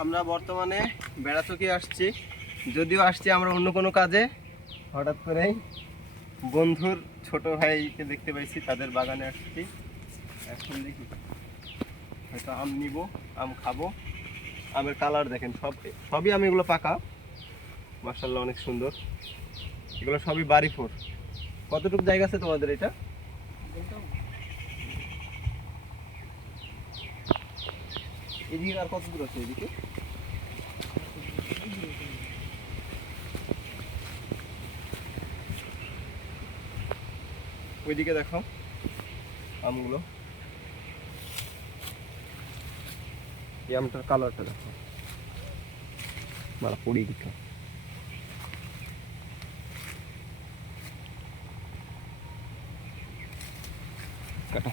আমরা বর্তমানে বেড়াচকি আসছি, যদিও আসছি আমরা অন্য কোনো কাজে। হঠাৎ করেই বন্ধুর ছোট ভাইকে দেখতে পাইছি, তাদের বাগানে আসছি। এখন দেখি হয়তো আম নিব, আম খাবো। আমের কালার দেখেন, সবই আম, এগুলো পাকা, মাশাআল্লাহ অনেক সুন্দর। এগুলো সবই বাড়ি ফোর। কতটুকু জায়গা আছে তোমাদের এটা? এদিকে আর কত দূর আছে? এদিকে ওইদিকে দেখো আমগুলো, এই আমটার কালারটা দেখো, মারা পড়ি দিকে কাটা।